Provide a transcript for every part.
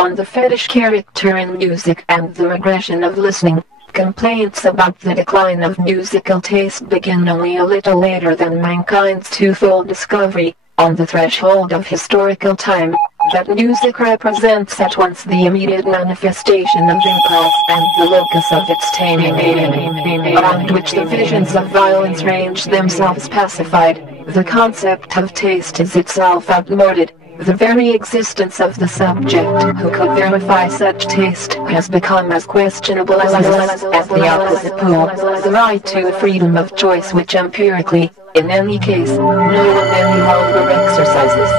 on the fetish character in music and the regression of listening. Complaints about the decline of musical taste begin only a little later than mankind's twofold discovery, on the threshold of historical time, that music represents at once the immediate manifestation of impulse and the locus of its taming, around which the visions of violence range themselves pacified. The concept of taste is itself outmoded. The very existence of the subject who could verify such taste has become as questionable as the opposite pole, the right to freedom of choice which empirically, in any case, no one any longer exercises.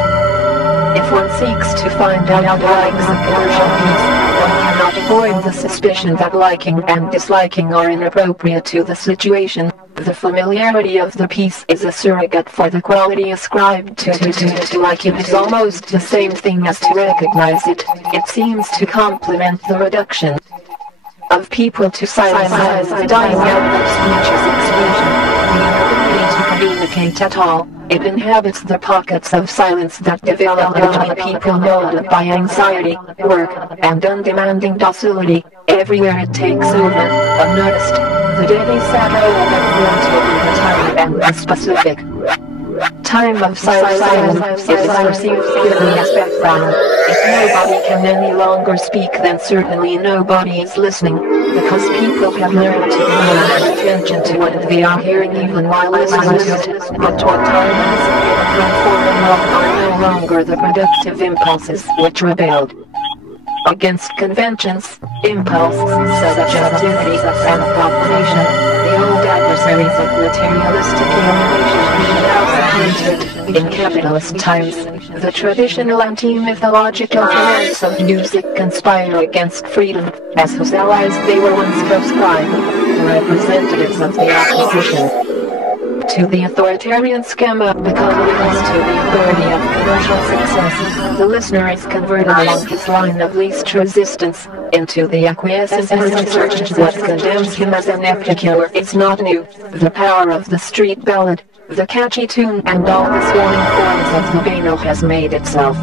If one seeks to find out who likes a commercial piece, one cannot avoid the suspicion that liking and disliking are inappropriate to the situation. The familiarity of the piece is a surrogate for the quality ascribed to like it is almost the same thing as to recognize it. It seems to complement the reduction of people to silence, the dying out of speech's expression, the inability to communicate at all. It inhabits the pockets of silence that develop between people molded by anxiety, work, and undemanding docility. Everywhere it takes over, unnoticed, the deadly shadow of the time and the specific time of silence is perceived purely as background. If nobody can any longer speak, then certainly nobody is listening, because people have learned to devote their attention to what they are hearing even while listening to it. But what time has been no longer the productive impulses which rebelled against conventions, impulses such as activity and population, the old adversaries of materialistic alienation now supplanted, in capitalist times, the traditional anti-mythological tenets of music conspire against freedom, as whose allies they were once proscribed, the representatives of the opposition to the authoritarian schema become witness to the authority of commercial success. The listener is converted along his line of least resistance into the acquiescent purchaser. What condemns him as an epicure is not new. The power of the street ballad, the catchy tune, and all the swelling forms of the banal has made itself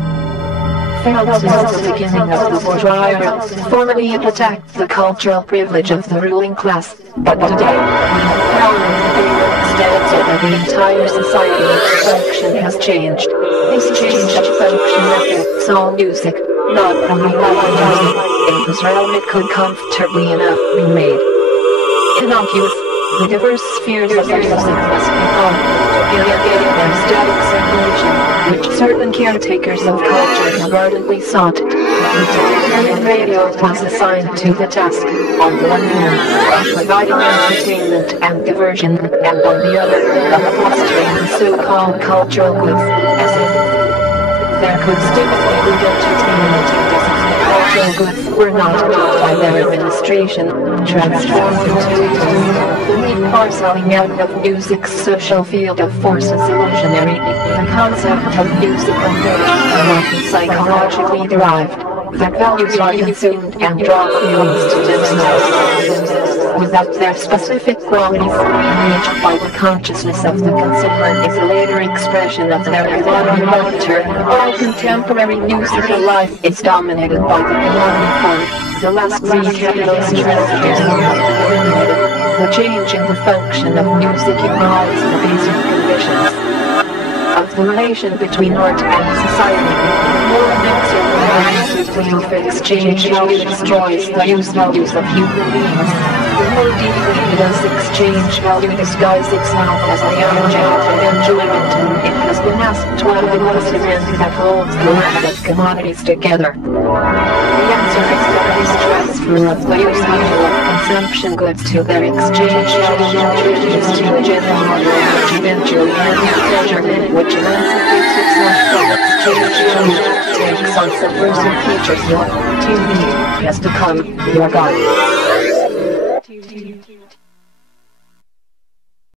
felt since the beginning of the bourgeois era. Formerly it attacked the cultural privilege of the ruling class, but today, the power of the banal extends over the entire society. Its function has changed. This change of function affects all music, not only modern music, in whose realm it could comfortably enough be made innocuous. The diverse spheres of music must be found in their static separation, which certain caretakers of culture have ardently sought. The totalitarian radio was assigned to the task, on the one hand, of providing entertainment and diversion, and on the other, of fostering the so-called cultural goods, as if there could still be good entertainment and cultural goods were not, by their administration, transformed into the neat parceling out of music's social field of force is illusionary. The concept of musical good is psychologically derived, that values are consumed and draw feelings to themselves without their specific qualities being reached by the consciousness of the consumer is a later expression of their commodity monitor. All contemporary musical life is dominated by the commodity form. The last pre-capitalist trend is eliminated. The change in the function of music ignores the basic conditions of the relation between art and society. The more inexorable of exchange value destroys the use values of human beings. The more deeply does exchange value disguise itself as the object of enjoyment. It has been asked what it was that holds the world of commodities together. The answer is the transfer of the use value of consumption goods to their exchange values to a general order which eventually ends pleasure, which emancipates itself from exchange value, takes on subversive features. Your TV has become your God.